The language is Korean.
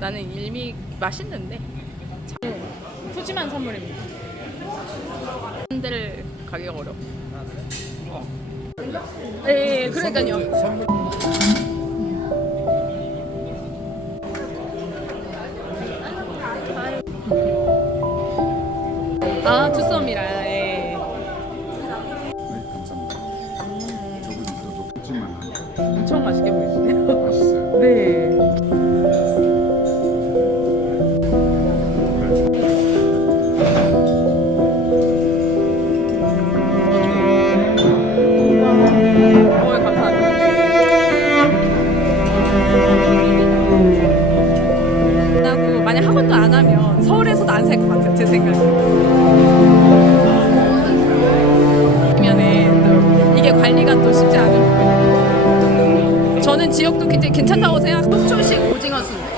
나는 일미 맛있는데 참 푸짐한 선물입니다. 한 대를 가기가 어려워. 네, 그러니까요. 아, 투썸이라. 예. 네, 감사합니다. 저분들도 푸짐한 엄청 맛있게 보이시네요. 맛있어요. 네. 감사합니다. 만약 학원도 안 하면 서울에서도 안 살 것 같아요, 제 생각에. 그러면은 또 이게 관리가 또 쉽지 않은 부분이고. 저는 지역도 굉장히 괜찮다고 생각. 속초식 오징어 순대.